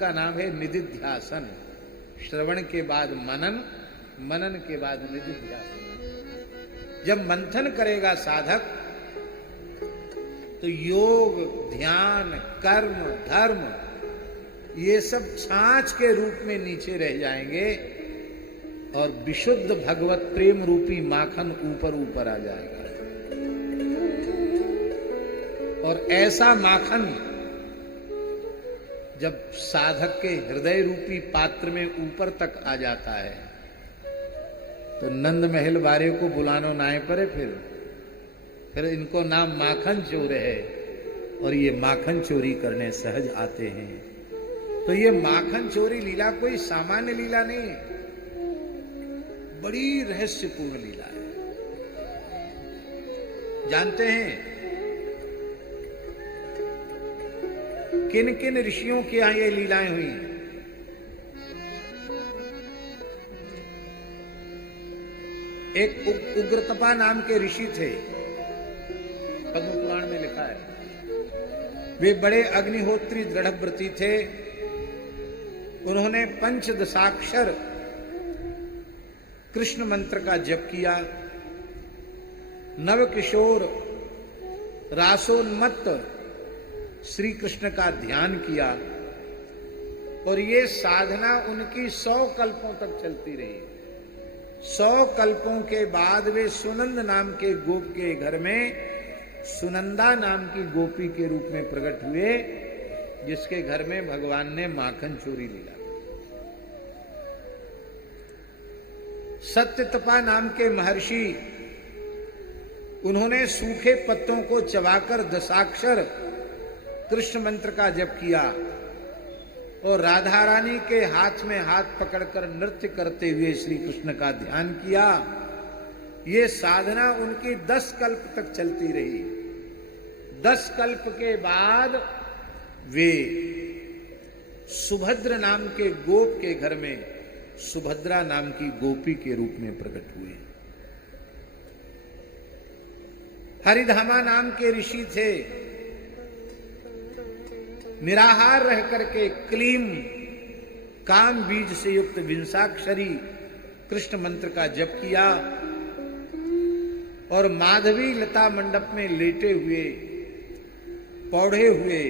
का नाम है निदिध्यासन। श्रवण के बाद मनन, मनन के बाद निदिध्यासन। जब मंथन करेगा साधक तो योग, ध्यान, कर्म, धर्म ये सब छाछ के रूप में नीचे रह जाएंगे और विशुद्ध भगवत प्रेम रूपी माखन ऊपर ऊपर आ जाएगा। और ऐसा माखन जब साधक के हृदय रूपी पात्र में ऊपर तक आ जाता है तो नंद महल वारे को बुलानो नाए परे। फिर इनको नाम माखन चोर है और ये माखन चोरी करने सहज आते हैं। तो ये माखन चोरी लीला कोई सामान्य लीला नहीं, बड़ी रहस्यपूर्ण लीला है। जानते हैं किन किन ऋषियों के यहां ये लीलाएं हुई? एक उग्रतपा नाम के ऋषि थे, पद्म पुराण में लिखा है। वे बड़े अग्निहोत्री दृढ़व्रती थे। उन्होंने पंचदशाक्षर कृष्ण मंत्र का जप किया, नवकिशोर रासोन्मत्त श्री कृष्ण का ध्यान किया और ये साधना उनकी 100 कल्पों तक चलती रही। 100 कल्पों के बाद वे सुनंद नाम के गोप के घर में सुनंदा नाम की गोपी के रूप में प्रकट हुए, जिसके घर में भगवान ने माखन चोरी लिया। सत्यतपा नाम के महर्षि, उन्होंने सूखे पत्तों को चबाकर दशाक्षर कृष्ण मंत्र का जप किया और राधा रानी के हाथ में हाथ पकड़कर नृत्य करते हुए श्री कृष्ण का ध्यान किया। ये साधना उनकी 10 कल्प तक चलती रही। 10 कल्प के बाद वे सुभद्र नाम के गोप के घर में सुभद्रा नाम की गोपी के रूप में प्रकट हुए। हरिधामा नाम के ऋषि थे, निराहार रह करके क्लीम काम बीज से युक्त विंशाक्षरी कृष्ण मंत्र का जप किया और माधवी लता मंडप में लेटे हुए पौधे हुए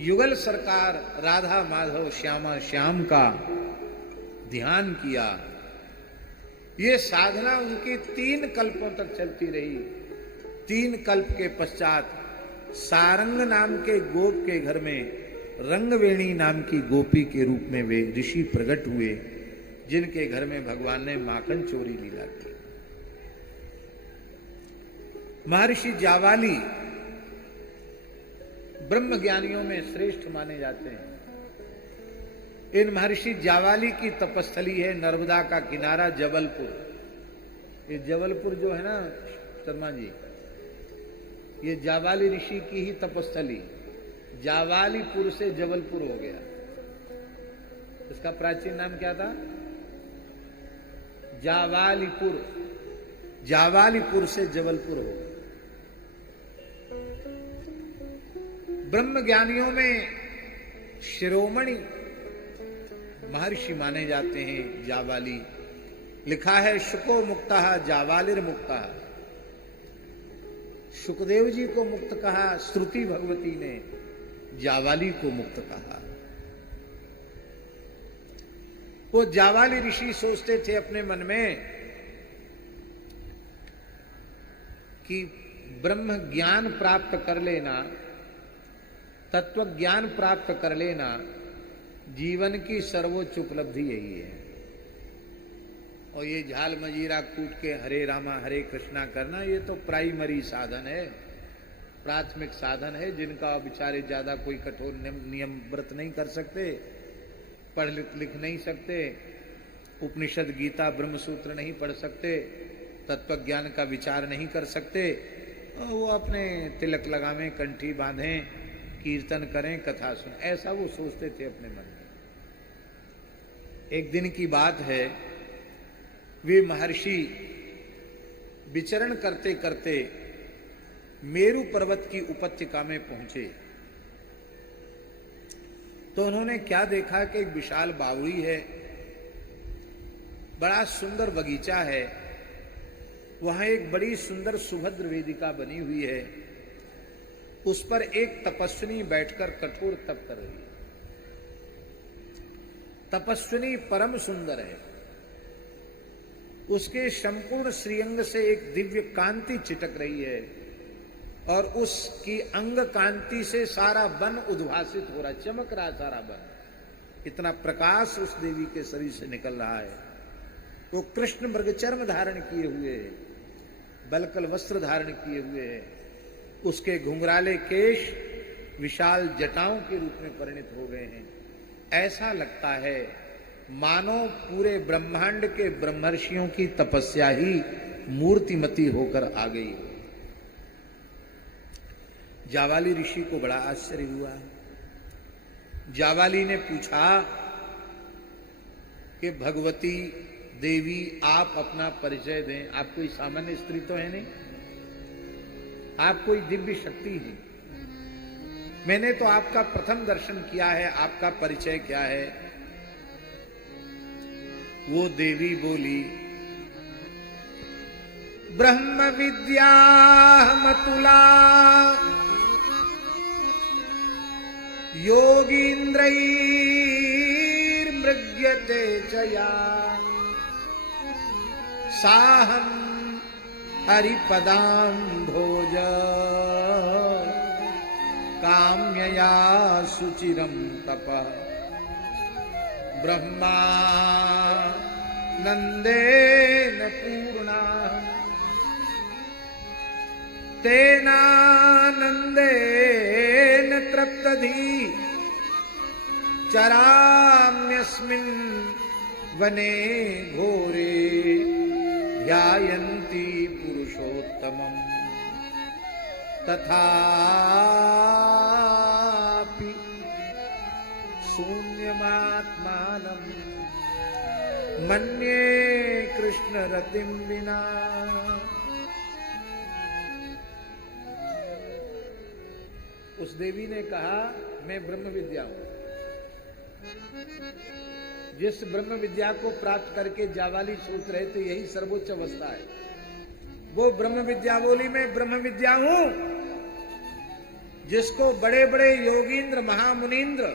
युगल सरकार राधा माधव श्यामा श्याम का ध्यान किया। ये साधना उनकी 3 कल्पों तक चलती रही। 3 कल्प के पश्चात सारंग नाम के गोप के घर में रंगवेणी नाम की गोपी के रूप में वे ऋषि प्रकट हुए, जिनके घर में भगवान ने माखन चोरी लीला की। महर्षि जावाली ब्रह्म ज्ञानियों में श्रेष्ठ माने जाते हैं। इन महर्षि जावाली की तपस्थली है नर्मदा का किनारा जबलपुर। ये जबलपुर जो है ना शर्मा जी, ये जावाली ऋषि की ही तपस्थली। जावालीपुर से जबलपुर हो गया। इसका प्राचीन नाम क्या था? जावालीपुर। जावालीपुर से जबलपुर हो गया। ब्रह्म ज्ञानियों में शिरोमणि महर्षि माने जाते हैं जावाली। लिखा है शुको मुक्तः जावालिर मुक्तः। सुखदेव जी को मुक्त कहा, श्रुति भगवती ने जावाली को मुक्त कहा। वो जावाली ऋषि सोचते थे अपने मन में कि ब्रह्म ज्ञान प्राप्त कर लेना, तत्व ज्ञान प्राप्त कर लेना जीवन की सर्वोच्च उपलब्धि यही है। और ये झाल मजीरा कूट के हरे रामा हरे कृष्णा करना, ये तो प्राइमरी साधन है, प्राथमिक साधन है, जिनका बेचारे ज्यादा कोई कठोर नियम व्रत नहीं कर सकते, पढ़ लिख नहीं सकते, उपनिषद गीता ब्रह्मसूत्र नहीं पढ़ सकते, तत्व ज्ञान का विचार नहीं कर सकते। वो अपने तिलक लगावें, कंठी बांधें, कीर्तन करें, कथा सुन, ऐसा वो सोचते थे अपने मन में। एक दिन की बात है, वे महर्षि विचरण करते करते मेरु पर्वत की उपत्यका में पहुंचे तो उन्होंने क्या देखा कि एक विशाल बावड़ी है, बड़ा सुंदर बगीचा है, वहां एक बड़ी सुंदर सुभद्र वेदिका बनी हुई है, उस पर एक तपस्विनी बैठकर कठोर तप कर रही है। तपस्विनी परम सुंदर है, उसके संपूर्ण श्रीअंग से एक दिव्य कांति चिटक रही है और उसकी अंग कांति से सारा वन उद्भासित हो रहा, चमक रहा सारा वन, इतना प्रकाश उस देवी के शरीर से निकल रहा है। वो कृष्ण मृगचर्म धारण किए हुए है, बलकल वस्त्र धारण किए हुए है, उसके घुंघराले केश विशाल जटाओं के रूप में परिणित हो गए हैं। ऐसा लगता है मानो पूरे ब्रह्मांड के ब्रह्मर्षियों की तपस्या ही मूर्तिमती होकर आ गई हो। जावाली ऋषि को बड़ा आश्चर्य हुआ। जावाली ने पूछा कि भगवती देवी आप अपना परिचय दें, आप कोई सामान्य स्त्री तो है नहीं, आप कोई दिव्य शक्ति है, मैंने तो आपका प्रथम दर्शन किया है, आपका परिचय क्या है? वो देवी बोली, ब्रह्म विद्या मतुला योगींद्रैर्मृग्यते चया साहं हरिपदां भोज काम्यया सुचिरं तपः ब्रह्मा नंदेन पूर्णा तेनानंदेन तृप्तधि चराम्यस्मिन् वने घोरे ध्यायन्ति पुरुषोत्तमम् तथापि शून्यमात्मानं मन्ये कृष्ण रतिं विना। उस देवी ने कहा, मैं ब्रह्म विद्या हूं। जिस ब्रह्म विद्या को प्राप्त करके जावाली सोच रहे थे यही सर्वोच्च अवस्था है, वो ब्रह्म विद्या बोली, मैं ब्रह्म विद्या हूं जिसको बड़े बड़े योगींद्र महामुनींद्र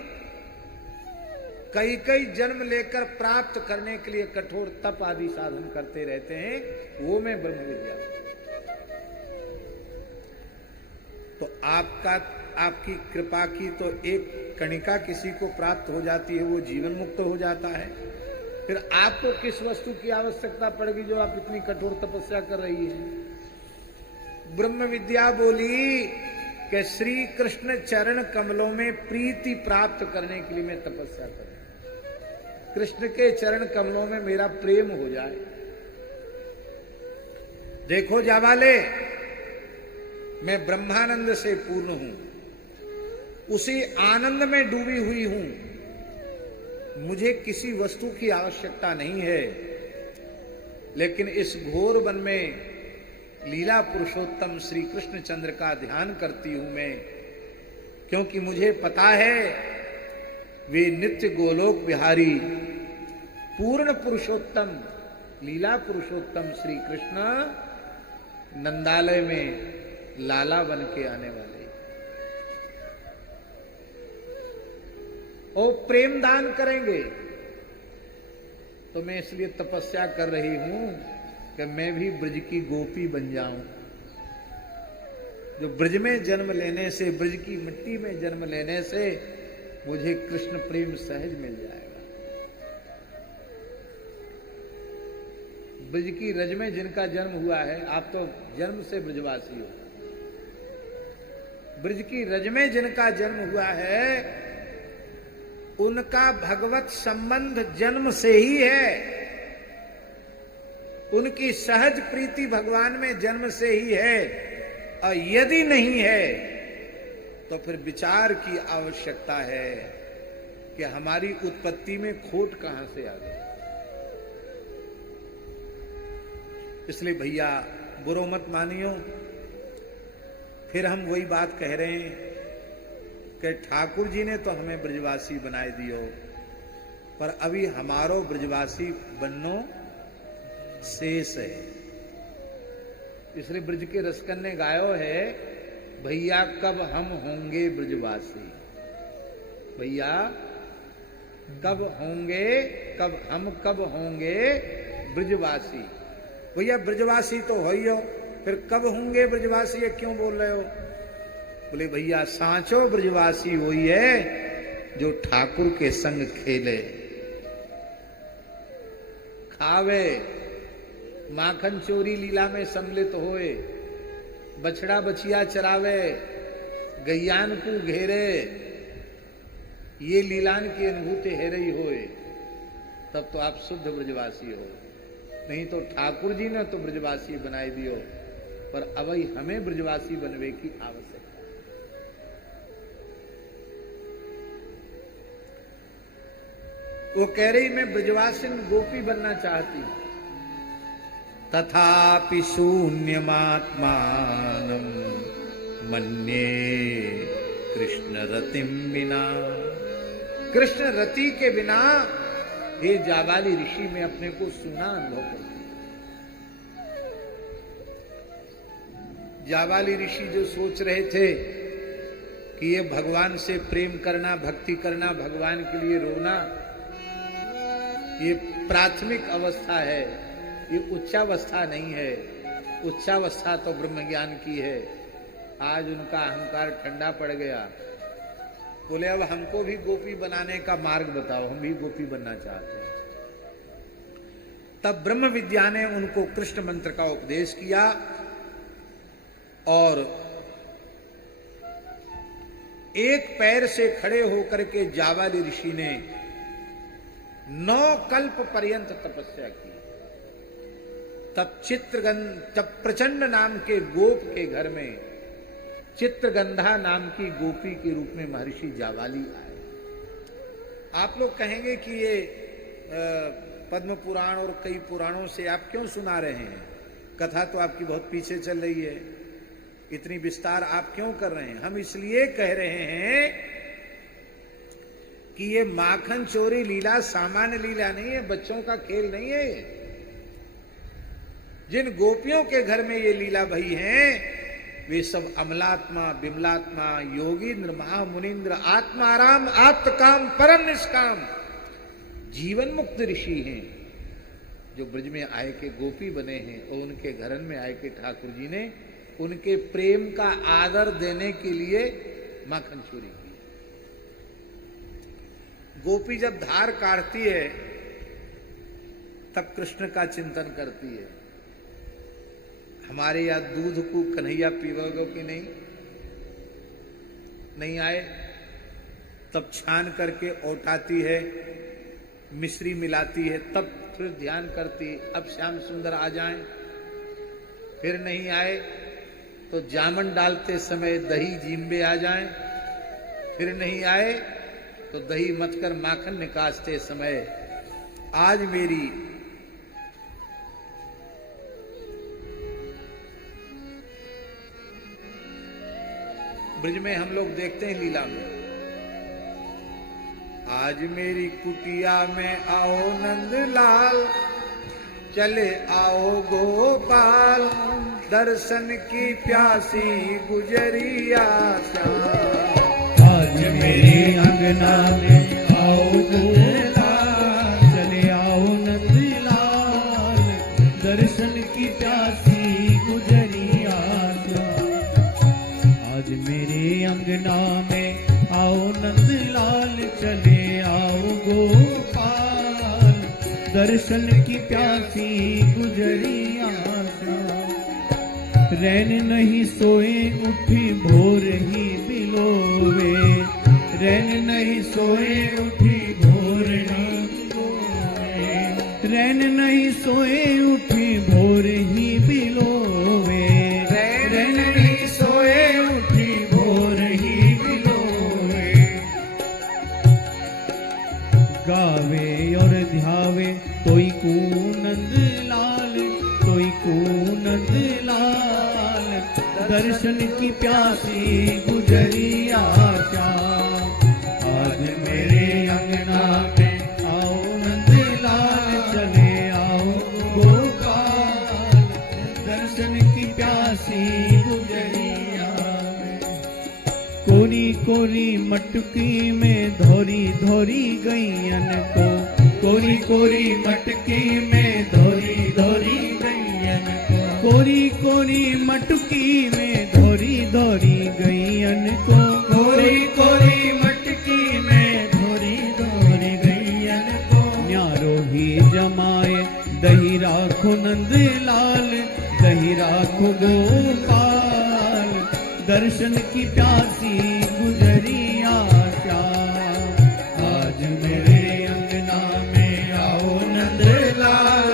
कई कई जन्म लेकर प्राप्त करने के लिए कठोर तप आदि साधन करते रहते हैं, वो मैं ब्रह्म विद्या हूं। तो आपकी कृपा की तो एक कणिका किसी को प्राप्त हो जाती है, वो जीवन मुक्त हो जाता है, फिर आपको किस वस्तु की आवश्यकता पड़ेगी जो आप इतनी कठोर तपस्या कर रही हैं? ब्रह्म विद्या बोली कि श्री कृष्ण चरण कमलों में प्रीति प्राप्त करने के लिए मैं तपस्या करूं, कृष्ण के चरण कमलों में मेरा प्रेम हो जाए। देखो जावाले, मैं ब्रह्मानंद से पूर्ण हूं, उसी आनंद में डूबी हुई हूं, मुझे किसी वस्तु की आवश्यकता नहीं है, लेकिन इस घोर वन में लीला पुरुषोत्तम श्री कृष्णचंद्र का ध्यान करती हूं मैं, क्योंकि मुझे पता है वे नित्य गोलोक विहारी पूर्ण पुरुषोत्तम लीला पुरुषोत्तम श्री कृष्ण नंदालय में लाला बन के आने वाले, और प्रेम दान करेंगे। तो मैं इसलिए तपस्या कर रही हूं कि मैं भी ब्रज की गोपी बन जाऊं, जो ब्रज में जन्म लेने से, ब्रज की मिट्टी में जन्म लेने से मुझे कृष्ण प्रेम सहज मिल जाएगा। ब्रज की रज में जिनका जन्म हुआ है, आप तो जन्म से ब्रजवासी हो, ब्रज की रज में जिनका जन्म हुआ है उनका भगवत संबंध जन्म से ही है, उनकी सहज प्रीति भगवान में जन्म से ही है, और यदि नहीं है तो फिर विचार की आवश्यकता है कि हमारी उत्पत्ति में खोट कहां से आ गई। इसलिए भैया बुरो मत मानियो, फिर हम वही बात कह रहे हैं, कि ठाकुर जी ने तो हमें ब्रजवासी बनाए दियो, पर अभी हमारो ब्रजवासी बननो शेष है। इसलिए ब्रज के रसकन ने गायो है, भैया कब हम होंगे ब्रजवासी, भैया कब होंगे, कब होंगे ब्रजवासी। भैया ब्रजवासी तो हो ही हो, फिर कब होंगे ब्रजवासी, ये क्यों बोल रहे हो? बोले भैया सांचो ब्रजवासी वही है जो ठाकुर के संग खेले, खावे, माखन चोरी लीला में सम्मिलित होए, बछड़ा बछिया चरावे, गैयान को घेरे, ये लीलान की अनुभूति है रही होए, तब तो आप शुद्ध ब्रजवासी हो। नहीं तो ठाकुर जी ने तो ब्रजवासी बनाए दियो, पर अब हमें ब्रजवासी बनवे की आवश्यकता। वो कह रही मैं ब्रजवासिन गोपी बनना चाहती हूं, तथापि शून्यमात्मानं मन्ये कृष्ण रतिम बिना। कृष्ण रति के बिना हे जाबाली ऋषि में अपने को सुना अनुभव करती। जाबाली ऋषि जो सोच रहे थे कि ये भगवान से प्रेम करना, भक्ति करना, भगवान के लिए रोना, ये प्राथमिक अवस्था है, ये उच्चावस्था नहीं है। उच्चावस्था तो ब्रह्म ज्ञान की है। आज उनका अहंकार ठंडा पड़ गया। बोले अब हमको भी गोपी बनाने का मार्ग बताओ, हम भी गोपी बनना चाहते हैं। तब ब्रह्म विद्या ने उनको कृष्ण मंत्र का उपदेश किया और एक पैर से खड़े होकर के जाबाली ऋषि ने 9 कल्प पर्यंत तपस्या की। तब प्रचंड नाम के गोप के घर में चित्रगंधा नाम की गोपी के रूप में महर्षि जाबाली आए। आप लोग कहेंगे कि ये पद्म पुराण और कई पुराणों से आप क्यों सुना रहे हैं? कथा तो आपकी बहुत पीछे चल रही है, इतनी विस्तार आप क्यों कर रहे हैं? हम इसलिए कह रहे हैं कि ये माखन चोरी लीला सामान्य लीला नहीं है, बच्चों का खेल नहीं है। जिन गोपियों के घर में ये लीला भई है वे सब अमलात्मा, बिमलात्मा, योगींद्र, महामुनिंद्र, आत्माराम, आत्मकाम, परम निष्काम, जीवन मुक्त ऋषि हैं जो ब्रज में आए के गोपी बने हैं। और उनके घरन में आए के ठाकुर जी ने उनके प्रेम का आदर देने के लिए माखन चोरी की। गोपी जब धार काटती है तब कृष्ण का चिंतन करती है। हमारे यहाँ दूध को कन्हैया पीवोगे कि नहीं? नहीं आए तब छान करके औटाती है, मिश्री मिलाती है, तब फिर ध्यान करती अब श्याम सुंदर आ जाएं। फिर नहीं आए तो जामन डालते समय दही जींबे आ जाएं। फिर नहीं आए तो दही मत कर माखन निकालते समय आज मेरी ब्रज में हम लोग देखते हैं लीला में, आज मेरी कुटिया में आओ नंदलाल, चले आओ गोपाल, दर्शन की प्यासी गुजरिया श्याम। आज मेरे अंगना में आओ नंदलाल, चले आओ नंदलाल, दर्शन की प्यासी गुजरिया श्याम। आज मेरे अंगना में आओ नंदलाल, चले आओ गोपाल, दर्शन की प्यासी गुजरिया श्याम। रैन नहीं सोए उठी भोर ही बिलोवे, रैन नहीं सोए उठी भोर ही बिलोवे, रैन नहीं सोए उठी भोर ही बिलोवे, रैन नहीं सोए उठी भोर ही बिलोवे। गावे और ध्यावे तोई को नंदलाल, तोई को नंदलाल, दर्शन की प्यासी गुजरिया श्याम। मटकी में धोरी धोरी गैयन को, कोरी कोरी मटकी में धोरी धोरी गैयन को, कोरी कोरी मटकी में धोरी धोरी गैयन को, कोरी कोरी मटकी में धोरी धोरी गैयन को। न्यारो ही जमाए दही राखो नंद लाल, दही राखो गोपाल, दर्शन की प्यासी गुजरिया श्याम। आज मेरे अंगना में आओ नंदलाल,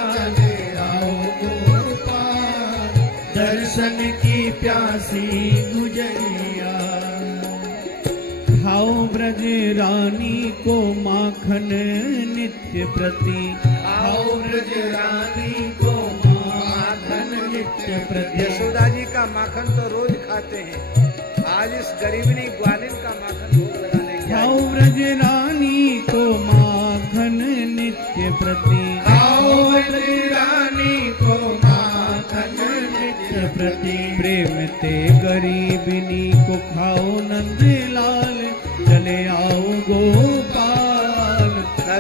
आओ गोपाल, दर्शन की प्यासी गुजरिया। खाओ ब्रज रानी को माखन नित्य प्रति, खाओ ब्रज रानी को माखन नित्य प्रति। यशोदा जी का माखन तो रोज खाते हैं, आज इस गरीबनी ग्वालिन का माखन भोग लगाने के खाओ ब्रज रानी को माखन नित्य प्रति, खाओ ब्रज रानी को माखन नित्य प्रति। प्रेम ते गरीबनी को खाओ नंद लाल, चले आओ गोपाल,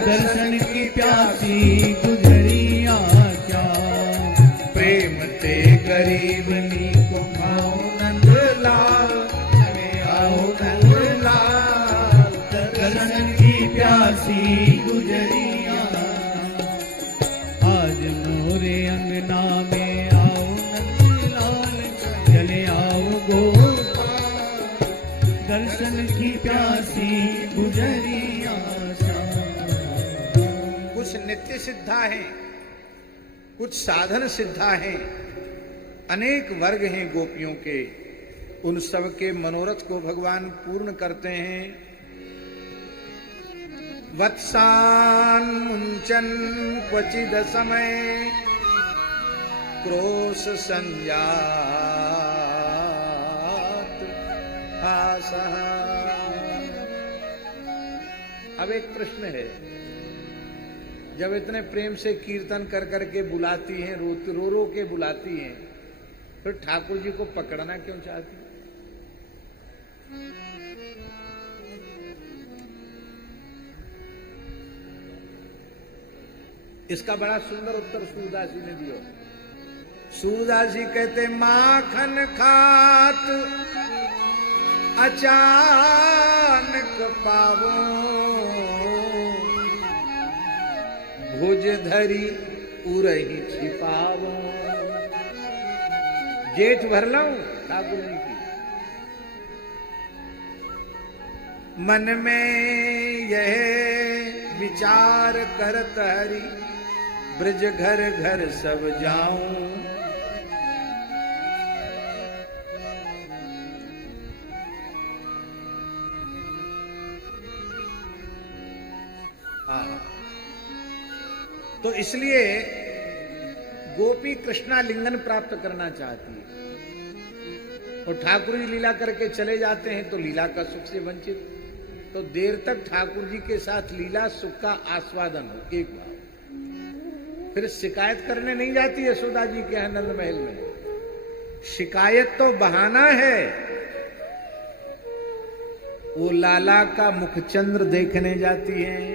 दर्शन की प्यासी गुजरिया श्याम। प्रेम ते गरीबनी को खाओ नंद लाल, चले आओ नंद लाल, दर्शन की प्यासी गुजरिया। आज मोरे अंगना में आओ नंद लाल, चले आओ गोपाल, दर्शन की प्यासी गुजरिया। कुछ नित्य सिद्धा हैं, कुछ साधन सिद्धा हैं, अनेक वर्ग हैं गोपियों के, उन सब के मनोरथ को भगवान पूर्ण करते हैं। वत्सान मुंचन क्वचिद समय, क्रोश संजात हासः। अब एक प्रश्न है, जब इतने प्रेम से कीर्तन कर करके बुलाती हैं, रो रो के बुलाती हैं, फिर ठाकुर जी को पकड़ना क्यों चाहती? इसका बड़ा सुंदर उत्तर सूरदास जी ने दिया। सूरदास जी कहते, माखन खात अचानक पावो, भुज धरी उरही छिपावो। जेठ भर लाऊं ठाकुर जी की, मन में यह विचार करत हरि, ब्रज घर घर सब जाऊं। तो इसलिए गोपी कृष्णा लिंगन प्राप्त करना चाहती है, और ठाकुर जी लीला करके चले जाते हैं तो लीला का सुख से वंचित। तो देर तक ठाकुर जी के साथ लीला सुख का आस्वादन हो, एक बार फिर शिकायत करने नहीं जाती यशोदा जी के आनंद महल में। शिकायत तो बहाना है, वो लाला का मुखचंद्र देखने जाती हैं,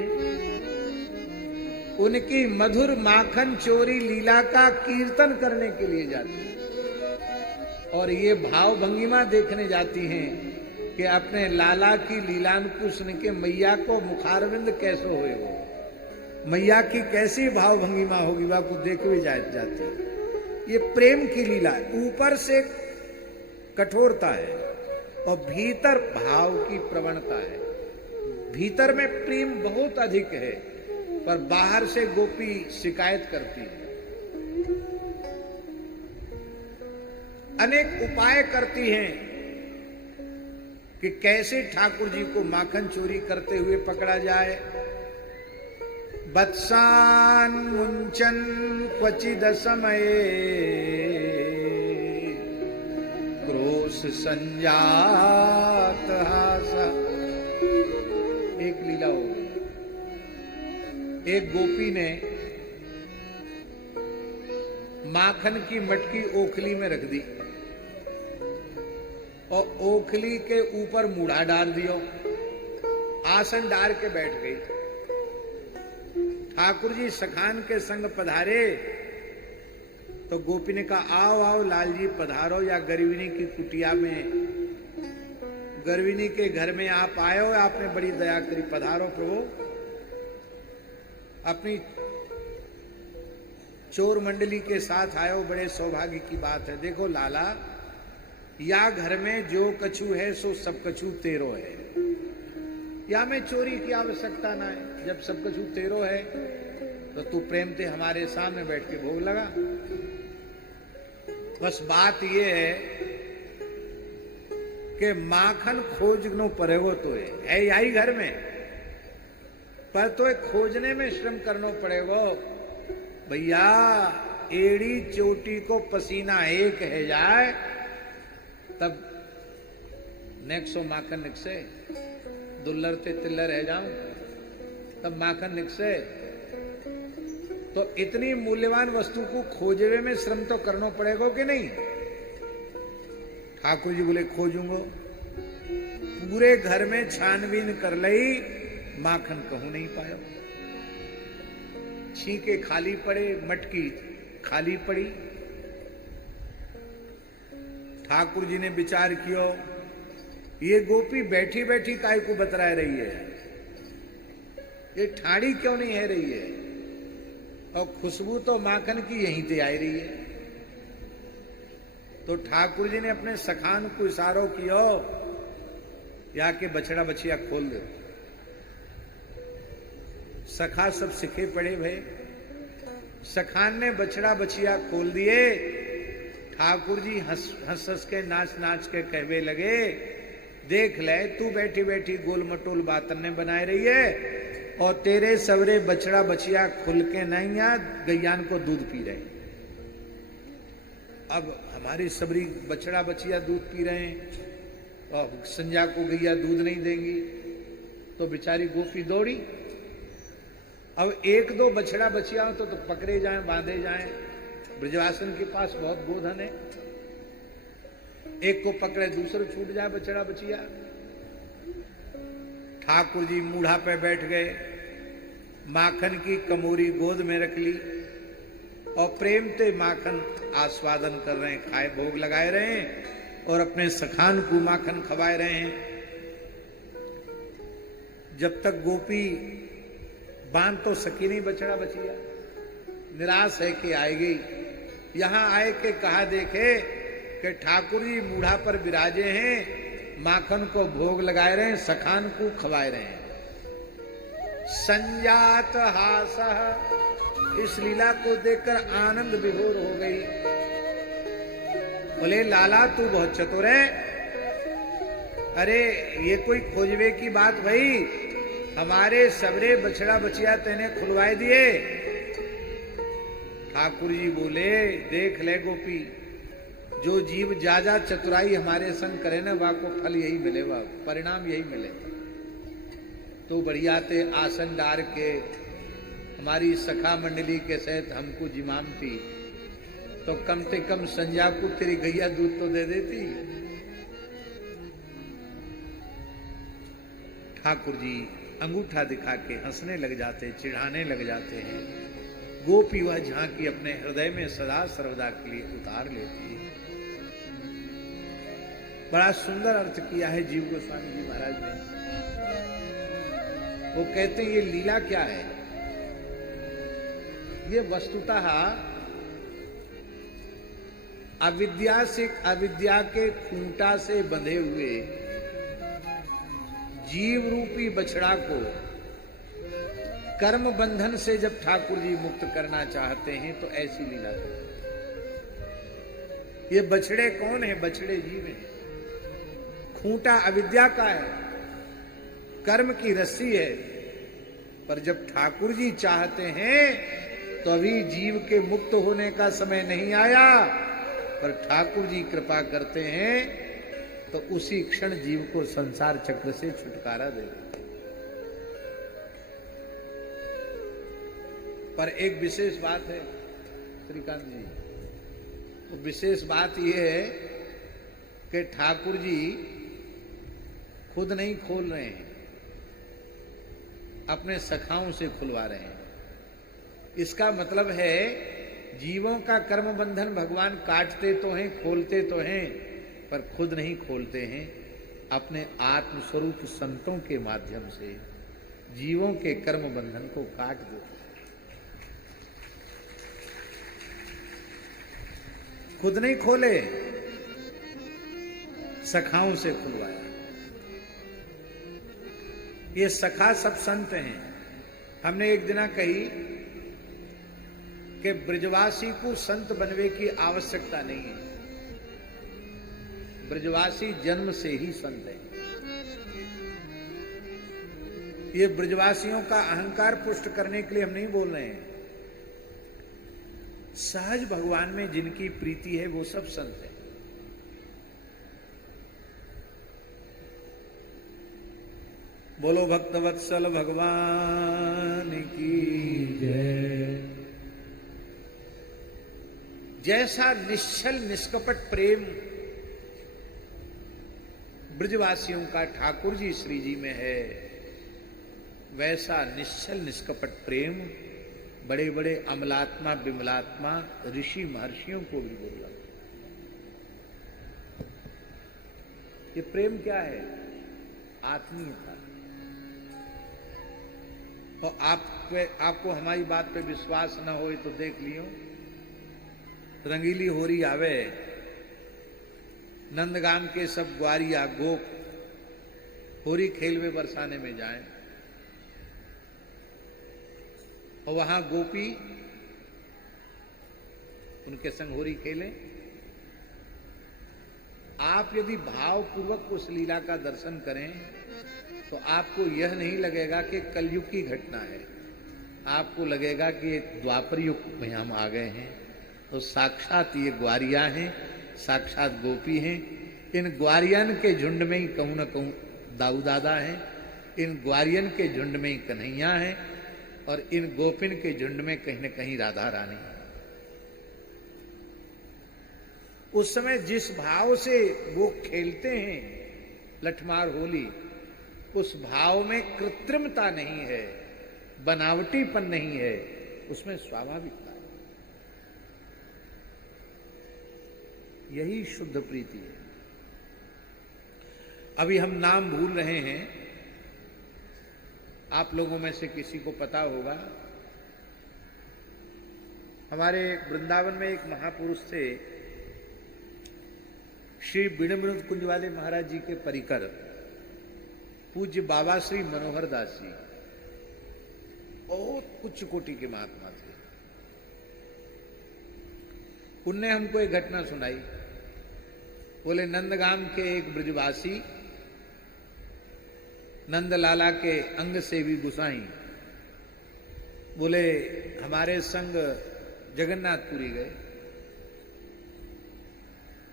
उनकी मधुर माखन चोरी लीला का कीर्तन करने के लिए जाती हैं, और ये भाव भंगिमा देखने जाती हैं कि अपने लाला की लीलांकु सुन के मैया को मुखारविंद कैसे हुए हो, मैया की कैसी भाव भंगिमा होगी, वह को देख भी जाती है। ये प्रेम की लीला है, ऊपर से कठोरता है और भीतर भाव की प्रवणता है। भीतर में प्रेम बहुत अधिक है, पर बाहर से गोपी शिकायत करती है, अनेक उपाय करती हैं कि कैसे ठाकुर जी को माखन चोरी करते हुए पकड़ा जाए। वत्सान मुंचन क्वचिद समये, क्रोश संजात हासा। एक लीला हो गई, एक गोपी ने माखन की मटकी ओखली में रख दी और ओखली के ऊपर मूढ़ा डाल दिया आसन डाल के बैठ गई। ठाकुर जी सखान के संग पधारे तो गोपी ने कहा, आओ आओ लाल जी पधारो, या गर्विनी की कुटिया में, गर्विनी के घर में आप आए हो, आपने बड़ी दया करी, पधारो प्रभु। अपनी चोर मंडली के साथ आए हो, बड़े सौभाग्य की बात है। देखो लाला, या घर में जो कछु है सो सब कछु तेरो है, या में चोरी की आवश्यकता ना है। जब सब कछु तेरो है तो तू प्रेम से हमारे सामने बैठ के भोग लगा। बस बात ये है कि माखन खोजनो पड़ेगो तो है यही घर में, पर तो खोजने में श्रम करना पड़ेगा भैया। एड़ी चोटी को पसीना एक है जाए तब नेक्सो माखन निकसे, दुल्लर ते तिल्लर रह जाऊं तब माखन निकसे। तो इतनी मूल्यवान वस्तु को खोजने में श्रम तो करना पड़ेगा कि नहीं। ठाकुर जी बोले खोजूंगो। पूरे घर में छानबीन कर लई, माखन कहूं नहीं पायो। छींके खाली पड़े, मटकी खाली पड़ी। ठाकुर जी ने विचार कियो, ये गोपी बैठी बैठी काय को बतरा रही है, ये ठाड़ी क्यों नहीं है रही है, और खुशबू तो माखन की यहीं से आ रही है। तो ठाकुर जी ने अपने सखान को इशारो किया, या के बछड़ा बछिया खोल दो। सखा सब सिखे पड़े भाई। सखान ने बछड़ा बछिया खोल दिए। ठाकुर जी हंस हंस के नाच नाच के कहवे लगे, देख ले तू बैठी बैठी गोल मटोल बातन ने बनाए रही है, और तेरे सवरे बछड़ा बछिया खुल के नहीं या गैयान को दूध पी रहे। अब हमारी सबरी बछड़ा बछिया दूध पी रहे हैं और संध्या को गैया दूध नहीं देंगी, तो बेचारी गोपी दौड़ी। अब एक दो बछड़ा बछिया हो तो पकड़े जाएं, बांधे जाएं। ब्रजवासन के पास बहुत गोधन है, एक को पकड़े दूसरे छूट जाए बछड़ा बछिया। ठाकुर जी मूढ़ा पे बैठ गए, माखन की कमोरी गोद में रख ली और प्रेम से माखन आस्वादन कर रहे हैं, खाए भोग लगाए रहे हैं और अपने सखान को माखन खवाए रहे हैं। जब तक गोपी बांध तो सकी नहीं बछड़ा बछिया, निराश है कि आएगी। यहां आए के कहा देखे कि ठाकुर जी मूढ़ा पर विराजे हैं, माखन को भोग लगाए रहे हैं, सखान को खवाए रहे हैं। संजात हास, इस लीला को देखकर आनंद विभोर हो गई। बोले लाला तू बहुत चतुर है, अरे ये कोई खोजवे की बात भाई, हमारे सबरे बछड़ा बछिया तेने खुलवाए दिए। ठाकुर जी बोले देख ले गोपी, जो जीव ज्यादा चतुराई हमारे संग करे ना, वह को फल यही मिले, वह परिणाम यही मिले। तो बढ़िया ते आसन डार के हमारी सखा मंडली के सहित हमको जिमाम थी, तो कम से कम संध्या को तेरी गैया दूध तो दे देती। ठाकुर जी अंगूठा दिखा के हंसने लग जाते, चिढ़ाने लग जाते हैं। गोपी वह झांकी अपने हृदय में सदा सर्वदा के लिए उतार लेती है। बड़ा सुंदर अर्थ किया है जीव गोस्वामी जी महाराज ने। वो कहते हैं ये लीला क्या है, ये वस्तुतः अविद्या से, अविद्या के खूंटा से बंधे हुए जीव रूपी बछड़ा को कर्म बंधन से जब ठाकुर जी मुक्त करना चाहते हैं तो ऐसी लीला करते हैं। ये बछड़े कौन है? बछड़े जीव हैं। खूंटा अविद्या का है, कर्म की रस्सी है, पर जब ठाकुर जी चाहते हैं तो अभी जीव के मुक्त होने का समय नहीं आया, पर ठाकुर जी कृपा करते हैं तो उसी क्षण जीव को संसार चक्र से छुटकारा दे देते। पर एक विशेष बात है श्रीकांत जी, तो विशेष बात यह है कि ठाकुर जी खुद नहीं खोल रहे हैं, अपने सखाओं से खुलवा रहे हैं। इसका मतलब है जीवों का कर्म बंधन भगवान काटते तो हैं, खोलते तो हैं, पर खुद नहीं खोलते हैं। अपने आत्मस्वरूप संतों के माध्यम से जीवों के कर्म बंधन को काट देते हैं। खुद नहीं खोले, सखाओं से खुलवाया। ये सखा सब संत हैं। हमने एक दिना कही कि ब्रजवासी को संत बनने की आवश्यकता नहीं है। ब्रजवासी जन्म से ही संत है। ये ब्रजवासियों का अहंकार पुष्ट करने के लिए हम नहीं बोल रहे हैं। सहज भगवान में जिनकी प्रीति है वो सब संत है। बोलो भक्तवत्सल भगवान की जय। जैसा निश्चल निष्कपट प्रेम ब्रजवासियों का ठाकुर जी श्री जी में है, वैसा निश्चल निष्कपट प्रेम बड़े बड़े अमलात्मा विमलात्मा ऋषि महर्षियों को भी बोला। ये प्रेम क्या है? आत्मीयता। तो आपको हमारी बात पे विश्वास न हो तो देख लियो, रंगीली होरी आवे, नंदगाम के सब ग्वारिया गोप होरी खेल में बरसाने में जाएं और वहां गोपी उनके संग होरी खेलें। आप यदि भावपूर्वक उस लीला का दर्शन करें तो आपको यह नहीं लगेगा कि कलयुग की घटना है, आपको लगेगा कि द्वापर युग में हम आ गए हैं। तो साक्षात ये ग्वारिया हैं, साक्षात गोपी हैं। इन ग्वारियन के झुंड में ही कहूं न कहूं दाऊ दादा हैं, इन ग्वारियन के झुंड में ही कन्हैया हैं, और इन गोपिन के झुंड में कहीं न कहीं राधा रानी। उस समय जिस भाव से वो खेलते हैं लठमार होली, उस भाव में कृत्रिमता नहीं है, बनावटीपन नहीं है, उसमें स्वाभाविकता है। यही शुद्ध प्रीति है। अभी हम नाम भूल रहे हैं, आप लोगों में से किसी को पता होगा, हमारे वृंदावन में एक महापुरुष थे, श्री बीण विनोद कुंज वाले महाराज जी के परिकर पूज्य बाबा श्री मनोहर दास जी, बहुत उच्च कोटि के महात्मा थे। उनने हमको एक घटना सुनाई। बोले नंदगाम के एक ब्रजवासी नंदलाला के अंग सेवी गुसाई बोले हमारे संग जगन्नाथपुरी गए,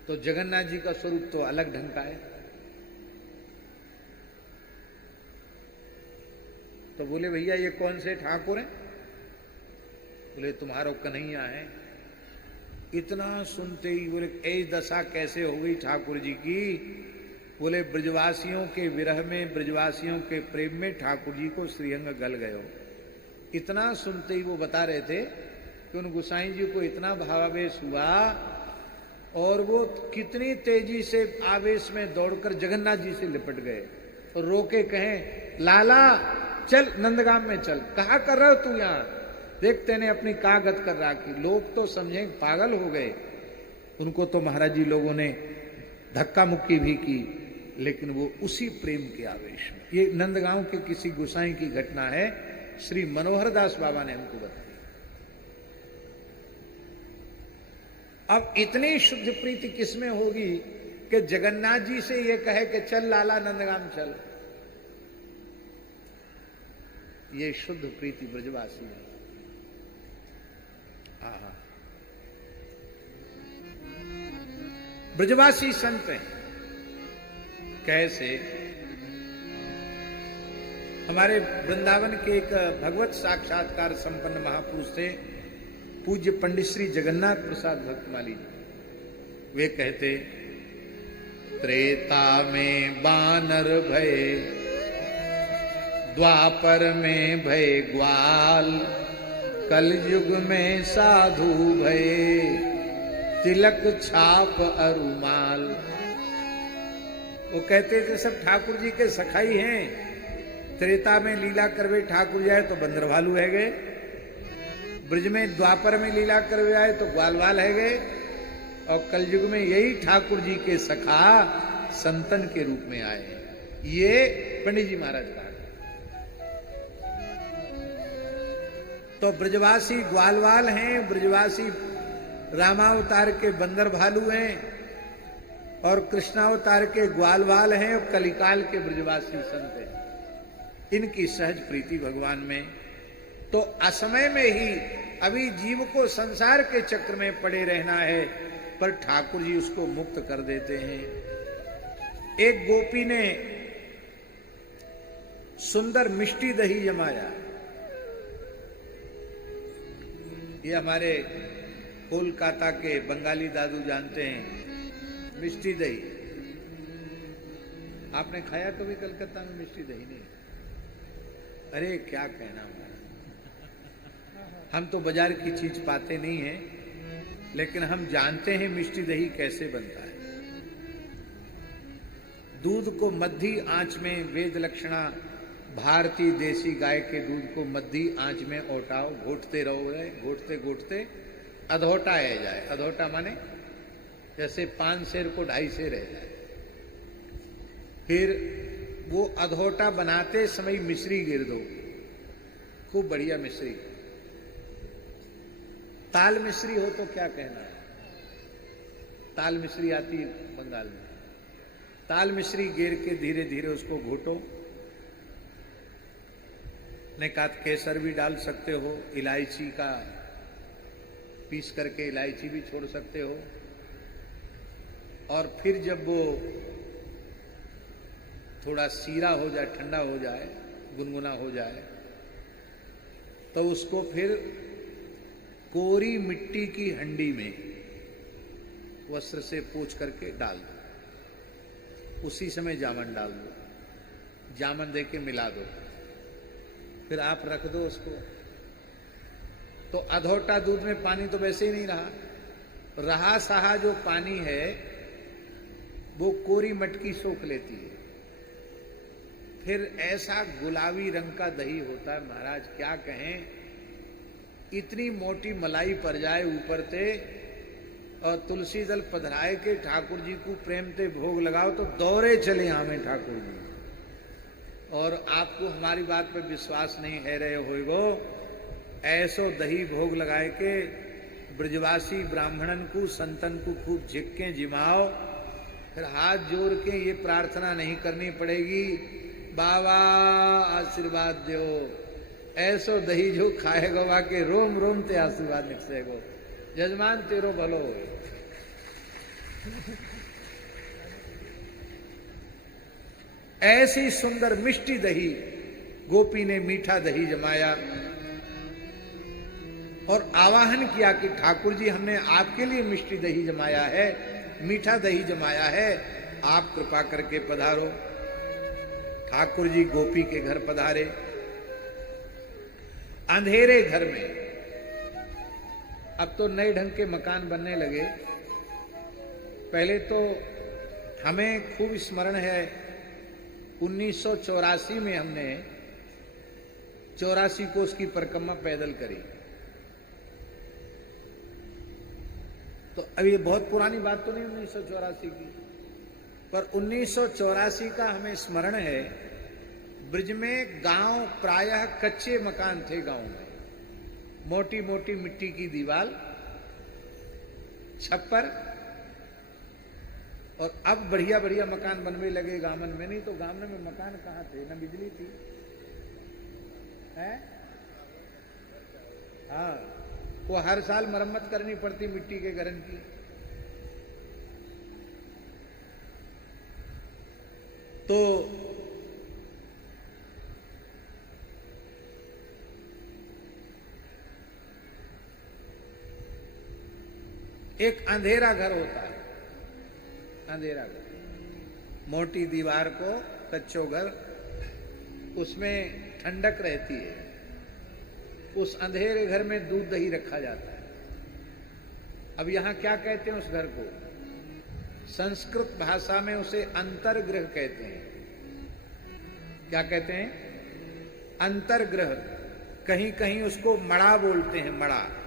तो जगन्नाथ जी का स्वरूप तो अलग ढंग का है। तो बोले भैया ये कौन से ठाकुर हैं? बोले तुम्हारो कन्हैया है। इतना सुनते ही बोले ऐसी दशा कैसे हो गई ठाकुर जी की? बोले ब्रजवासियों के विरह में, ब्रजवासियों के प्रेम में ठाकुर जी को श्रीअंग गल गए हो। इतना सुनते ही वो बता रहे थे कि उन गोसाई जी को इतना भावावेश हुआ और वो कितनी तेजी से आवेश में दौड़कर जगन्नाथ जी से लिपट गए और रोके कहें लाला चल नंदगाम में चल। कहा कर रहा हो तू यहां? देख तेने अपनी कागत कर रखी। लोग तो समझे पागल हो गए। उनको तो महाराज जी लोगों ने धक्का मुक्की भी की, लेकिन वो उसी प्रेम के आवेश में। ये नंदगांव के किसी गोसाई की घटना है, श्री मनोहर दास बाबा ने हमको बताई। अब इतनी शुद्ध प्रीति किसमें होगी कि जगन्नाथ जी से ये कहे कि चल लाला नंदगाम चल। ये शुद्ध प्रीति ब्रजवासी है। ब्रजवासी संत हैं। कैसे? हमारे वृंदावन के एक भगवत साक्षात्कार संपन्न महापुरुष थे, पूज्य पंडित श्री जगन्नाथ प्रसाद भक्तमाली जी। वे कहते त्रेता में बानर भय द्वापर में भय ग्वाल, कलयुग में साधु भये, तिलक छाप अरुमाल। वो कहते थे सब ठाकुर जी के सखाई हैं। त्रेता में लीला करवे ठाकुर जाए तो बंदर भालू है गए, ब्रज में द्वापर में लीला करवे आए तो ग्वालवाल है गए, और कलयुग में यही ठाकुर जी के सखा संतन के रूप में आए। ये पंडित जी महाराज कहा। तो ब्रजवासी ग्वालवाल हैं, ब्रजवासी रामावतार के बंदर भालू हैं, और कृष्णावतार के ग्वालवाल हैं, और कलिकाल के ब्रजवासी संत हैं। इनकी सहज प्रीति भगवान में। तो असमय में ही अभी जीव को संसार के चक्र में पड़े रहना है, पर ठाकुर जी उसको मुक्त कर देते हैं। एक गोपी ने सुंदर मिष्टी दही जमाया। ये हमारे कोलकाता के बंगाली दादू जानते हैं मिष्टी दही। आपने खाया कभी कलकत्ता में मिष्टी दही? नहीं। अरे क्या कहना हुआ, हम तो बाजार की चीज पाते नहीं हैं, लेकिन हम जानते हैं मिष्टी दही कैसे बनता है। दूध को मध्य आंच में, वेद लक्षणा भारतीय देसी गाय के दूध को मध्य आंच में ओटाओ, घोटते रहो, घोटते घोटते अधोटा आ जाए। अधोटा माने जैसे 5 सेर को 2.5 सेर रह जाए। फिर वो अधोटा बनाते समय मिश्री गिर दो, खूब बढ़िया मिश्री। ताल मिश्री हो तो क्या कहना है। ताल मिश्री आती है बंगाल में। ताल मिश्री गिर के धीरे धीरे उसको घोटो। ने कहा केसर भी डाल सकते हो, इलायची का पीस करके इलायची भी छोड़ सकते हो। और फिर जब वो थोड़ा सीरा हो जाए, ठंडा हो जाए, गुनगुना हो जाए, तो उसको फिर कोरी मिट्टी की हंडी में वस्त्र से पोंछ करके डाल दो। उसी समय जामन डाल दो, जामन देके मिला दो, फिर आप रख दो उसको। तो अधोटा दूध में पानी तो वैसे ही नहीं रहा सहा जो पानी है वो कोरी मटकी सोख लेती है। फिर ऐसा गुलाबी रंग का दही होता है महाराज, क्या कहें। इतनी मोटी मलाई पर जाए ऊपर से, और तुलसी दल पधराए के ठाकुर जी को प्रेम से भोग लगाओ तो दौड़े चले हमें ठाकुर जी। और आपको हमारी बात पे विश्वास नहीं है रहे होइगो, ऐसो दही भोग लगाए के ब्रजवासी ब्राह्मणन को, संतन को खूब झिक्के जिमाओ। फिर हाथ जोड़ के ये प्रार्थना नहीं करनी पड़ेगी, बाबा आशीर्वाद दो। ऐसो दही जो खाएगो वाके रोम रोम ते आशीर्वाद निकसेगो, जजमान तेरो भलो हो। ऐसी सुंदर मिष्टी दही गोपी ने मीठा दही जमाया और आवाहन किया कि ठाकुर जी हमने आपके लिए मिष्टी दही जमाया है, मीठा दही जमाया है, आप कृपा करके पधारो। ठाकुर जी गोपी के घर पधारे। अंधेरे घर में, अब तो नए ढंग के मकान बनने लगे। पहले तो हमें खूब स्मरण है 1984 में हमने 84 कोस की परिक्रमा पैदल करी। तो अब ये बहुत पुरानी बात तो नहीं 1984 की, पर 1984 का हमें स्मरण है। ब्रज में गांव प्रायः कच्चे मकान थे। गांव में मोटी मोटी मिट्टी की दीवार, छप्पर, और अब बढ़िया बढ़िया मकान बनने लगे गामन में। नहीं तो गामन में मकान कहाँ थे, न बिजली थी है? हाँ, वो हर साल मरम्मत करनी पड़ती मिट्टी के घरन की। तो एक अंधेरा घर होता है, अंधेरा घर, मोटी दीवार को कच्चो घर, उसमें ठंडक रहती है। उस अंधेरे घर में दूध दही रखा जाता है। अब यहां क्या कहते हैं उस घर को? संस्कृत भाषा में उसे अंतर्गृह कहते हैं। क्या कहते हैं? अंतर्गृह। कहीं कहीं उसको मड़ा बोलते हैं, मड़ा।